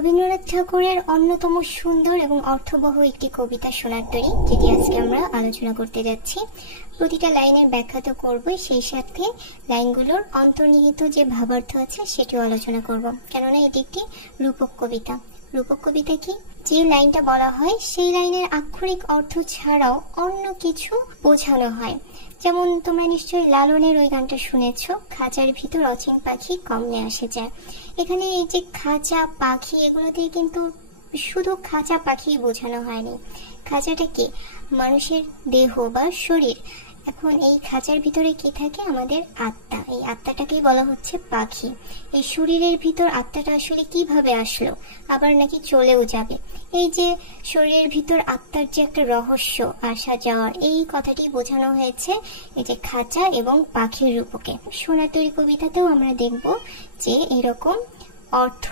রবীন্দ্রনাথ ঠাকুরের অন্যতম সুন্দর এবং অর্থবহ একটি কবিতা সোনার তরী, যেটি আজকে আমরা আলোচনা করতে যাচ্ছি। প্রতিটা লাইনের ব্যাখ্যা তো করবই, সেই সাথে লাইনগুলোর অন্তর্নিহিত যে ভাবার্থ আছে সেটিও আলোচনা করব, কেননা এটি একটি রূপক কবিতা। রূপক কবিতা কি? যে লাইনটা বলা হয় সেই লাইনের আক্ষরিক অর্থ ছাড়াও অন্য কিছু বোঝানো হয়। যেমন তোমরা নিশ্চয়ই লালনের ওই গানটা শুনেছ, খাঁচার ভিতর অচিন পাখি কমলে আসে যায়। এখানে এই যে খাঁচা পাখি, এগুলোতে কিন্তু শুধু খাঁচা পাখি বোঝানো হয়নি। খাঁচাটা কি? মানুষের দেহ বা শরীর। এখন এই খাঁচার ভিতরে কি থাকে? আমাদের আত্মা। এই আত্মাটাকেই বলা হচ্ছে পাখি। এই শরীরের ভিতর আত্মাটা আসলে কিভাবে আসলো, আবার নাকি চলেও যাবে। এই যে শরীরের ভিতর আত্মার যে একটা রহস্য, আসা যাওয়ার, এই কথাটি বোঝানো হয়েছে এই যে খাঁচা এবং পাখির রূপকে। সোনার তরী কবিতাতেও আমরা দেখব যে এরকম অর্থ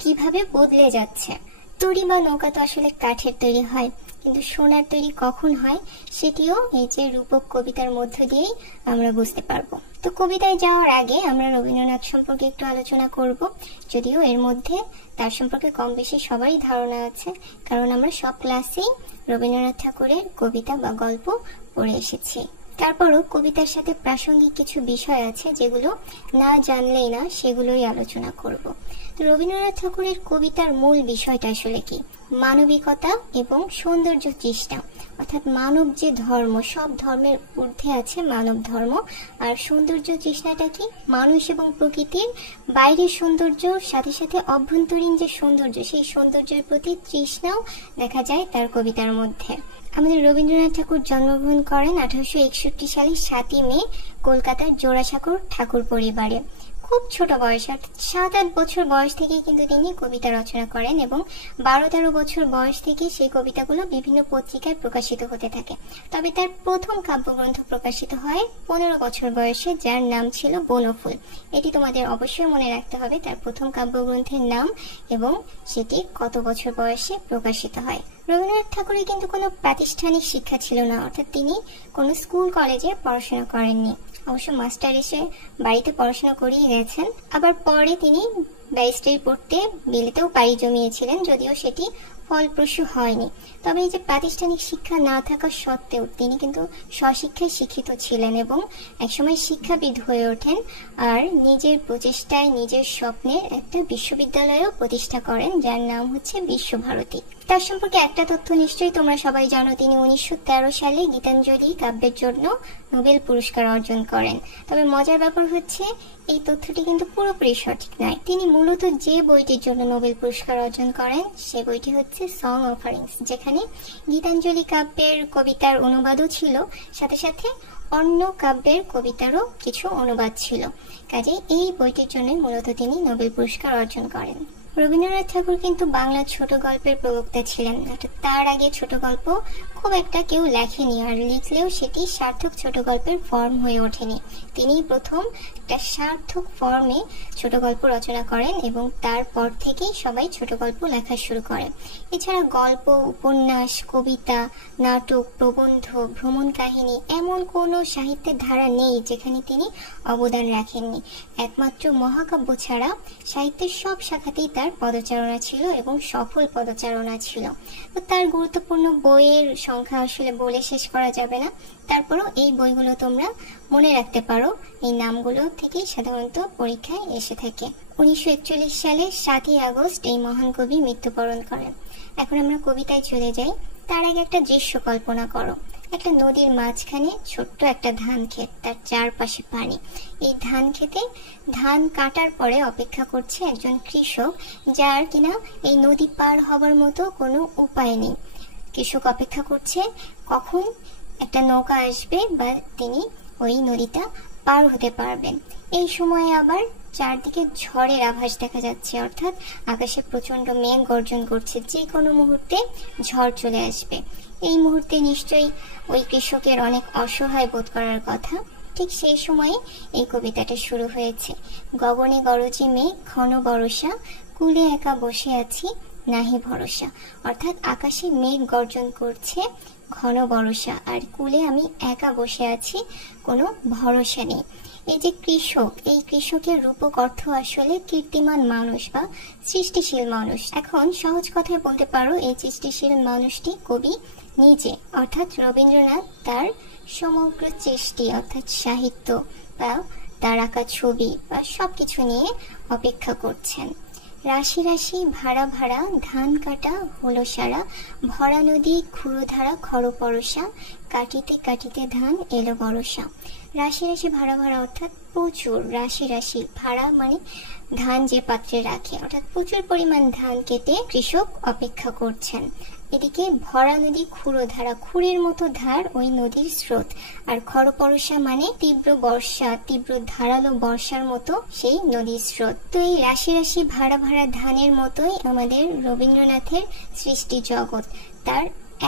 কিভাবে বদলে যাচ্ছে। তরী বা নৌকা তো আসলে কাঠের তৈরি হয়, কিন্তু সোনার তৈরি কখন হয় সেটিও এই যে রূপক কবিতার মধ্য দিয়েই আমরা বুঝতে পারবো। তো কবিতায় যাওয়ার আগে আমরা রবীন্দ্রনাথ সম্পর্কে একটু আলোচনা করব, যদিও এর মধ্যে তার সম্পর্কে কম বেশি সবারই ধারণা আছে, কারণ আমরা সব ক্লাসেই রবীন্দ্রনাথ ঠাকুরের কবিতা বা গল্প পড়ে এসেছি। তারপরও কবিতার সাথে প্রাসঙ্গিক কিছু বিষয় আছে যেগুলো না জানলেই না, সেগুলোই আলোচনা করব। তো রবীন্দ্রনাথ ঠাকুরের কবিতার মূল বিষয়টা আসলে কি? মানবিকতা এবং সৌন্দর্য চেষ্টা, অর্থাৎ মানব যে ধর্ম, সব ধর্মের ঊর্ধ্বে আছে মানব ধর্ম। আর সৌন্দর্য চেষ্টাটা কি? মানুষ এবং প্রকৃতির বাইরের সৌন্দর্য সাথে সাথে অভ্যন্তরীণ যে সৌন্দর্য, সেই সৌন্দর্যের প্রতি তৃষ্ণাও দেখা যায় তার কবিতার মধ্যে। আমাদের রবীন্দ্রনাথ ঠাকুর জন্মগ্রহণ করেন 1861 সালের 7ই মে কলকাতার জোড়াসাঁকোর ঠাকুর পরিবারে। খুব ছোট বয়স, 7-8 বছর বয়স থেকে কিন্তু তিনি কবিতা রচনা করেন এবং 12-13 বছর বয়স থেকে সেই কবিতাগুলো বিভিন্ন পত্রিকায় প্রকাশিত হতে থাকে। তবে তার প্রথম কাব্যগ্রন্থ প্রকাশিত হয় 15 বছর বয়সে, যার নাম ছিল বনফুল। এটি তোমাদের অবশ্যই মনে রাখতে হবে, তার প্রথম কাব্যগ্রন্থের নাম এবং সেটি কত বছর বয়সে প্রকাশিত হয়। রবীন্দ্রনাথ ঠাকুরের কিন্তু কোনো প্রাতিষ্ঠানিক শিক্ষা ছিল না, অর্থাৎ তিনি কোনো স্কুল কলেজে পড়াশোনা করেননি। অবশ্য মাস্টার এসে বাড়িতে পড়াশোনা করিয়ে গেছেন। আবার পরে তিনি ব্যারিস্টারি পড়তে বিলেতেও পাড়ি জমিয়েছিলেন, যদিও সেটি ফলপ্রসূ হয়নি। তবে এই যে প্রাতিষ্ঠানিক শিক্ষা না থাকা সত্ত্বেও তিনি কিন্তু স্বশিক্ষায় শিক্ষিত ছিলেন এবং একসময় শিক্ষাবিদ হয়ে ওঠেন, আর নিজের প্রচেষ্টায় নিজের স্বপ্নের একটা বিশ্ববিদ্যালয়ও প্রতিষ্ঠা করেন, যার নাম হচ্ছে বিশ্বভারতী। তার সম্পর্কে একটা তথ্য নিশ্চয়ই তোমরা সবাই জানো, তিনি 1913 সালে গীতাঞ্জলি কাব্যের জন্য নোবেল পুরস্কার অর্জন করেন। তবে মজার ব্যাপার হচ্ছে এই তথ্যটি কিন্তু পুরোপুরি সঠিক নয়। তিনি মূলত যে বইটির জন্য নোবেল পুরস্কার অর্জন করেন সে বইটি হচ্ছে সং অফারিংস, যেখানে গীতাঞ্জলি কাব্যের কবিতার অনুবাদও ছিল, সাথে সাথে অন্য কাব্যের কবিতারও কিছু অনুবাদ ছিল। কাজে এই বইটির জন্যই মূলত তিনি নোবেল পুরস্কার অর্জন করেন। রবীন্দ্রনাথ ঠাকুর কিন্তু বাংলা ছোট গল্পের প্রবক্তা ছিলেন। তার আগে ছোট গল্প খুব একটা কেউ লেখেনি, আর লিখলেও সেটি সার্থক ছোট গল্পের ফর্ম হয়ে ওঠেনি। তিনি প্রথম একটা সার্থক ফর্মে ছোট গল্প রচনা করেন এবং তারপর থেকেই সবাই ছোট গল্প লেখা শুরু করে। এছাড়া গল্প, উপন্যাস, কবিতা, নাটক, প্রবন্ধ, ভ্রমণ কাহিনী, এমন কোনো সাহিত্যের ধারা নেই যেখানে তিনি অবদান রাখেননি। একমাত্র মহাকাব্য ছাড়া সাহিত্যের সব শাখাতেই তার পদচারণা ছিল এবং সফল পদচারণা ছিল। তো তার গুরুত্বপূর্ণ বইয়ের সংখ্যা আসলে বলে শেষ করা যাবে না। তারপরও এই বইগুলো তোমরা মনে রাখতে পারো, এই নামগুলো থেকেই সাধারণত পরীক্ষায় এসে থাকে। 1941 সালে 7ই আগস্ট এই মহান কবি মৃত্যুবরণ করেন। এখন আমরা কবিতায় চলে যাই। তার আগে একটা দৃশ্য কল্পনা করো। একটা নদীর মাঝখানে ছোট্ট একটা ধান ক্ষেত, তার চারপাশে পানি। এই ধান খেতে ধান কাটার পরে অপেক্ষা করছে একজন কৃষক, যার কিনা এই নদী পার হবার মতো কোনো উপায় নেই। কৃষক অপেক্ষা করছে কখন একটা নৌকা আসবে বা তিনি ওই নদীটা পার হতে পারবেন। এই সময়ে আবার চারদিকে ঝড়ের আভাস দেখা যাচ্ছে, অর্থাৎ আকাশে প্রচন্ড মেঘ গর্জন করছে, যে কোনো মুহূর্তে ঝড় চলে আসবে। এই মুহূর্তে নিশ্চয়ই ওই কৃষকের অনেক অসহায় বোধ করার কথা। ঠিক সেই সময়ে এই কবিতাটা শুরু হয়েছে। গগনে গরজি মেঘ ঘন বরষা, কুলে একা বসে আছি নাহি ভরসা। অর্থাৎ আকাশে মেঘ গর্জন করছে, ঘন বরষা, আর কুলে আমি একা বসে আছি, কোনো ভরসা নেই। এই যে কৃষক, এই কৃষকের রূপক অর্থ আসলে কীর্তিমান মানুষ বা সৃষ্টিশীল মানুষ। এখন সহজ কথায় বলতে পারো এই সৃষ্টিশীল মানুষটি কবি নিজে, অর্থাৎ রবীন্দ্রনাথ তার সমগ্র সৃষ্টি অর্থাৎ সাহিত্য বা তার আঁকা ছবি বা সবকিছু নিয়ে অপেক্ষা করছেন। রাশি রাশি ভাড়া ভাড়া ধান কাটা হলো সারা, ভরা নদী ক্ষুরধারা খর পরশা, কাটিতে কাটিতে ধান এলো বরষা। রাশি রাশি ভাড়া ভাড়া অর্থাৎ প্রচুর, রাশি রাশি ভাড়া মানে ধান যে পাত্রে রাখে, অর্থাৎ প্রচুর পরিমাণ ধান কেটে কৃষক অপেক্ষা করছেন। এদিকে ভরা নদী ক্ষুরধারা, ক্ষুরের মতো ধার ওই নদীর স্রোত, আর খরপরশা মানে তীব্র বর্ষা, তীব্র ধারালো বর্ষার মতো সেই নদীর স্রোত। তো এই রাশি রাশি ভাড়া ভাড়া ধানের মতোই আমাদের রবীন্দ্রনাথের সৃষ্টি জগৎ, তার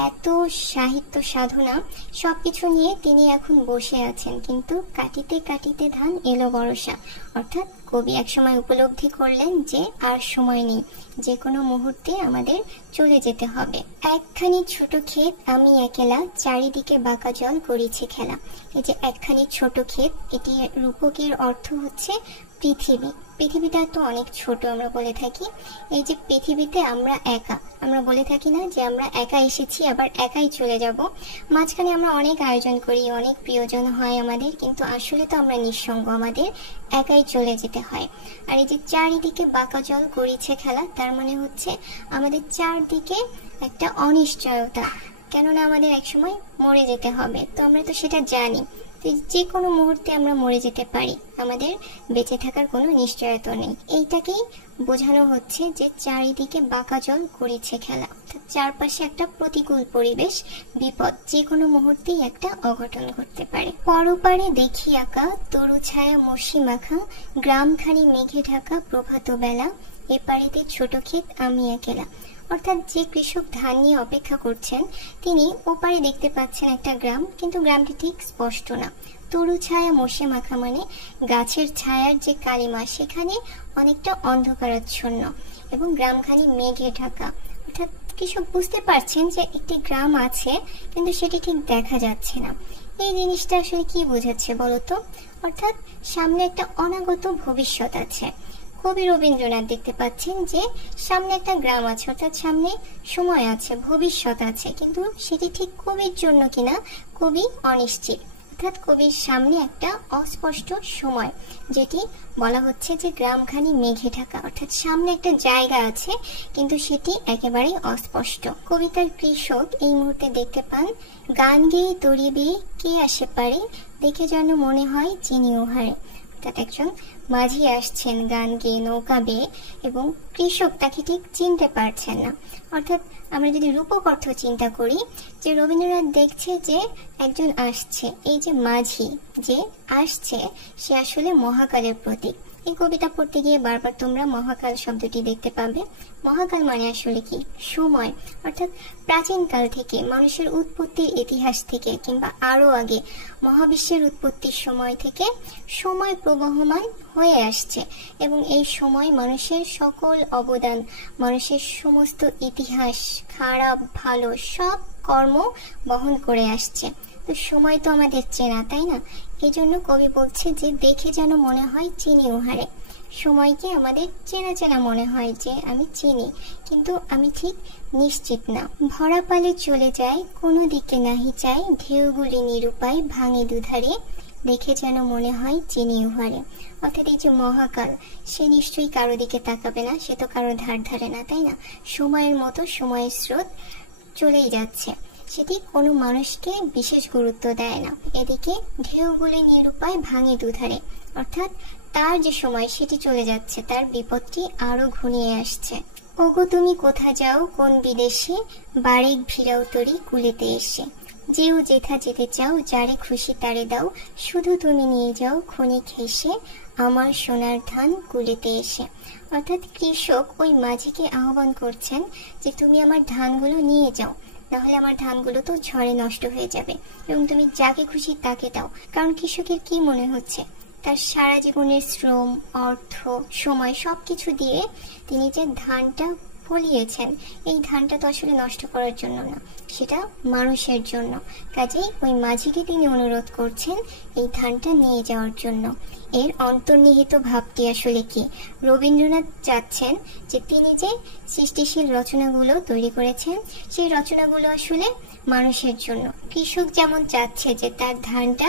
এত সাহিত্য সাধনা সবকিছু নিয়ে তিনি এখন বসে আছেন, কিন্তু কাটিতে কাটিতে ধান এলো বরষা, অর্থাৎ কবি একসময় উপলব্ধি করলেন যে আর সময় নেই, যে কোনো মুহূর্তে আমাদের চলে যেতে হবে। একখানি ছোট ক্ষেত আমি একেলা, চারিদিকে বাঁকা জল করিছে খেলা। এই যে একখানি ছোট ক্ষেত, এটি রূপকের অর্থ হচ্ছে পৃথিবী। পৃথিবীটা তো অনেক ছোট আমরা বলে থাকি, এই যে পৃথিবীতে আমরা একা, আমরা বলে থাকি না যে আমরা একা এসেছি আবার একাই চলে যাব, মাঝখানে আমরা অনেক আয়োজন করি, অনেক প্রিয়জন হয় আমাদের, কিন্তু আসলে তো আমরা নিঃসঙ্গ, আমাদের একাই চলে যেতে হয়। আর এই যে চারিদিকে বাঁকা জল করিছে খেলা, তার মানে হচ্ছে আমাদের চারদিকে একটা অনিশ্চয়তা, কেননা আমাদের একসময় মরে যেতে হবে, তো আমরা তো সেটা জানি, যে কোনো মুহূর্তে আমরা মরে যেতে পারি, আমাদের বেঁচে থাকার কোনো নিশ্চয়তা নেই। এইটাকেই বোঝানো হচ্ছে যে চারিদিকে বাঁকা জল করিছে খেলা, অর্থাৎ চারপাশে একটা প্রতিকূল পরিবেশ, বিপদ, যে কোনো মুহূর্তেই একটা অঘটন ঘটতে পারে। পরপারে দেখি আঁকা তরু ছায়া মসি মাখা, গ্রামখানি মেঘে ঢাকা প্রভাত বেলা, এপারেতে ছোট ক্ষেত আমি একেলা। অর্থাৎ যে কৃষক ধান নিয়ে অপেক্ষা করছেন তিনি ওপারে দেখতে পাচ্ছেন একটা গ্রাম, কিন্তু গ্রামটি ঠিক স্পষ্ট না। তরু ছায়া মশে মাখা মানে গাছের ছায়ার যে কালিমা সেখানে অনেকটা অন্ধকারাচ্ছন্ন, এবং গ্রামখানি মেঘে ঢাকা, অর্থাৎ কৃষক বুঝতে পারছেন যে একটি গ্রাম আছে কিন্তু সেটি ঠিক দেখা যাচ্ছে না। এই জিনিসটা আসলে কি বোঝাচ্ছে বলতো? অর্থাৎ সামনে একটা অনাগত ভবিষ্যৎ আছে। কবি রবীন্দ্রনাথ দেখতে পাচ্ছেন যে সামনে একটা গ্রাম আছে, অর্থাৎ সামনে সময় আছে, ভবিষ্যৎ আছে, কিন্তু সেটি ঠিক কবির জন্য কিনা কবি অনিশ্চিত। অর্থাৎ কবির সামনে একটা অস্পষ্ট সময়, যেটি বলা হচ্ছে যে গ্রামখানি মেঘে ঢাকা, অর্থাৎ সামনে একটা জায়গা আছে কিন্তু সেটি একেবারেই অস্পষ্ট। কবিতার কৃষক এই মুহূর্তে দেখতে পান গান গেয়ে তরি বেয়ে কে আসে পারে, দেখে যেন মনে হয় চিনি উহারে। অর্থাৎ একজন মাঝি আসছেন গান গেয়ে নৌকা বেয়ে, এবং কৃষক তাকে ঠিক চিনতে পারছেন না। অর্থাৎ আমরা যদি রূপক অর্থ চিন্তা করি, যে রবীন্দ্রনাথ দেখছে যে একজন আসছে, এই যে মাঝি যে আসছে সে আসলে মহাকালের প্রতীক। এই কবিতা পড়তে গিয়ে বারবার তোমরা মহাকাল শব্দটি দেখতে পাবে। মহাকাল মানে আসলে কি? সময়। অর্থাৎ প্রাচীন কাল থেকে, মানুষের উৎপত্তির ইতিহাস থেকে কিংবা আরো আগে মহাবিশ্বের উৎপত্তির সময় থেকে সময় প্রবহমান হয়ে আসছে, এবং এই সময় মানুষের সকল অবদান, মানুষের সমস্ত ইতিহাস, খারাপ ভালো সব কর্ম বহন করে আসছে। তো সময় তো আমাদের চেনা, তাই না? এই জন্য কবি বলছে যে দেখে যেন মনে হয় চিনি উহারে। সময়কে আমাদের চেনা চেনা মনে হয় যে আমি চিনি, কিন্তু আমি ঠিক নিশ্চিত না। ভরা পালে চলে যায় কোনো দিকে নাহি চাই, ঢেউগুলি নিরুপায় ভাঙে দুধারে, দেখে যেন মনে হয় চিনি উহারে। অর্থাৎ এই যে মহাকাল, সে নিশ্চয়ই কারো দিকে তাকাবে না, সে তো কারো ধার ধারে না, তাই না? সময়ের মতো সময়ের স্রোত চলেই যাচ্ছে, সেটি কোনো মানুষকে বিশেষ গুরুত্ব দেয় না। এদিকে ঢেউগুলি নিরুপায় ভাঙে দুধারে, অর্থাৎ তার যে সময় সেটি চলে যাচ্ছে, তার বিপদটি আরো ঘনিয়ে আসছে। ওগো তুমি কোথা যাও কোন বিদেশে, বারেক ভিড়াও তরি কুলেতে এসে, যেও যেথা যেতে চাও যারে খুশি তারে দাও, শুধু তুমি নিয়ে যাও ক্ষণিক হেসে, আমার সোনার ধান কুলেতে এসে। অর্থাৎ কৃষক ওই মাঝিকে আহ্বান করছেন যে তুমি আমার ধানগুলো নিয়ে যাও, নাহলে আমার ধানগুলো তো ঝড়ে নষ্ট হয়ে যাবে, এবং তুমি যাকে খুশি তাকে দাও। কারণ কৃষকের কি মনে হচ্ছে, তার সারা জীবনের শ্রম, অর্থ, সময় সবকিছু দিয়ে তিনি যে ধানটা ফলিয়েছেন, এই ধানটা তো আসলে নষ্ট করার জন্য না, সেটা মানুষের জন্য। কাজেই ওই মাঝিকে তিনি অনুরোধ করছেন এই ধানটা নিয়ে যাওয়ার জন্য। এর অন্তর্নিহিত ভাবটি আসলে কি? রবীন্দ্রনাথ চাচ্ছেন যে তিনি যে সৃষ্টিশীল রচনাগুলো তৈরি করেছেন, সেই রচনাগুলো আসলে মানুষের জন্য। কৃষক যেমন চাচ্ছে যে তার ধানটা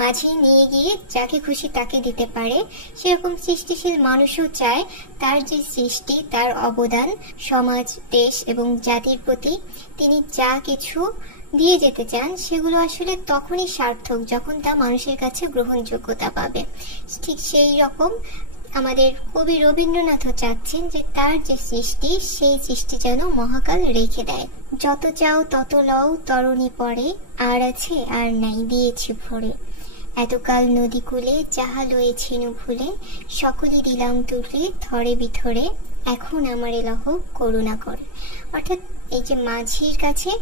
মাঝি নিয়ে গিয়ে যাকে খুশি তাকে দিতে পারে, সেরকম সৃষ্টিশীল মানুষও চায় তার যে সৃষ্টি, তার অবদান সমাজ, দেশ এবং জাতির প্রতি তিনি যা কিছু দিয়ে যেতে চান, সেগুলো আসলে তখনই সার্থক যখন তা মানুষের কাছে গ্রহণযোগ্যতা পাবে। ঠিক সেই রকম আমাদের কবি রবীন্দ্রনাথও চাচ্ছেন যে তার যে সৃষ্টি, সেই সৃষ্টি যেন মহাকাল রেখে দেয়। যত চাও তত লও তরণী পরে, আর আছে আর নাই দিয়েছি ভরে। এতকাল নদী কূলে যাহা লয়েছিল ভুলে, সকলে দিলাম তুলে থরে বিথরে, এখন আমারে লহ করুণা করে। অর্থাৎ এই যে মাঝির কাছে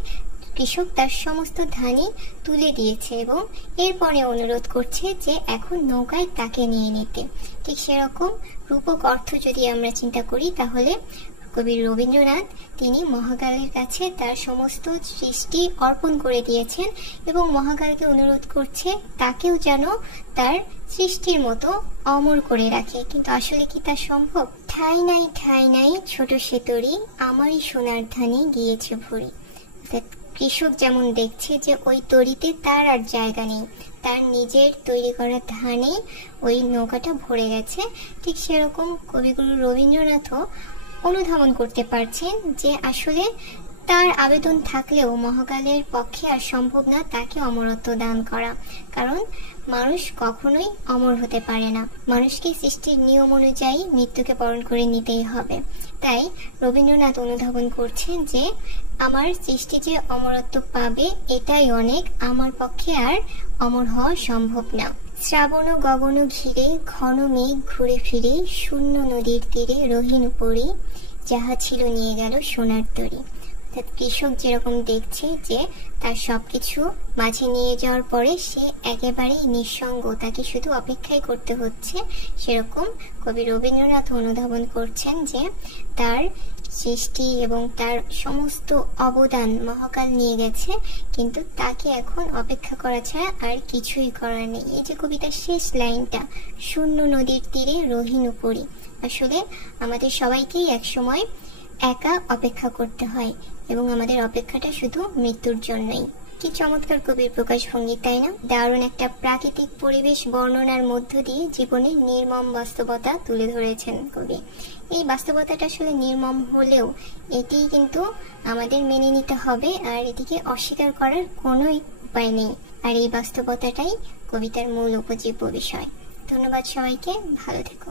কৃষক তার সমস্ত ধানই তুলে দিয়েছে এবং এরপরে অনুরোধ করছে যে এখন নৌকায় তাকে নিয়ে নিতে। ঠিক সেরকম রূপক অর্থ যদি আমরা চিন্তা করি, তাহলে কবি রবীন্দ্রনাথ তিনি মহাকালের কাছে তার সমস্ত সৃষ্টি অর্পণ করে দিয়েছেন এবং মহাকালকে অনুরোধ করছে তাকেও যেন তার সৃষ্টির মতো অমর করে রাখে। কিন্তু আসলে কি তা সম্ভব? ঠাই নাই ঠাই নাই ছোট সেতরি, আমারই সোনার ধানে গিয়েছে ভরি। কৃষক যেমন দেখছে যে ওই তরিতে তার আর জায়গা নেই, তার নিজের তৈরি করা ধানে ওই নৌকাটা ভরে গেছে, ঠিক সেরকম কবিগুরু রবীন্দ্রনাথও অনুধাবন করতে পারছেন যে আসলে তার আবেদন থাকলেও মহাকালের পক্ষে আর সম্ভব না তাকে অমরত্ব দান করা, কারণ মানুষ কখনোই অমর হতে পারে না। মানুষকে সৃষ্টির নিয়ম অনুযায়ী মৃত্যুকে বরণ করে নিতেই হবে। তাই রবীন্দ্রনাথ অনুধাবন করছেন যে আমার সৃষ্টি যে অমরত্ব পাবে এটাই অনেক, আমার পক্ষে আর অমর হওয়া সম্ভব না। শ্রাবণ গগন ঘিরে ঘন মেঘ ঘুরে ফিরে, শূন্য নদীর তীরে রহিন পড়ি, যাহা ছিল নিয়ে গেল সোনার তরী। অর্থাৎ কৃষক যেরকম দেখছে যে তার সবকিছু মাঝে নিয়ে যাওয়ার পরে সে একেবারেই নিঃসঙ্গ, তাকে শুধু অপেক্ষাই করতে হচ্ছে, সেরকম কবি রবীন্দ্রনাথ অনুধাবন করছেন যে তার সৃষ্টি এবং তার সমস্ত অবদান মহাকাল নিয়ে গেছে, কিন্তু তাকে এখন অপেক্ষা করা ছাড়া আর কিছুই করার নেই। এই যে কবিতার শেষ লাইনটা, শূন্য নদীর তীরে রহিন পড়ি, আসলে আমাদের সবাইকেই একসময় একা অপেক্ষা করতে হয় এবং আমাদের অপেক্ষাটা শুধু মৃত্যুর জন্যই। কি চমৎকার কবির প্রকাশভঙ্গি, তাই না? দারুণ একটা প্রাকৃতিক পরিবেশ বর্ণনার মধ্য দিয়ে জীবনের নির্মম বাস্তবতা তুলে ধরেছেন কবি। এই বাস্তবতাটা আসলে নির্মম হলেও এটি কিন্তু আমাদের মেনে নিতে হবে, আর এটিকে অস্বীকার করার কোনো উপায় নেই। আর এই বাস্তবতাটাই কবিতার মূল উপজীব্য বিষয়। ধন্যবাদ সবাইকে, ভালো থেকো।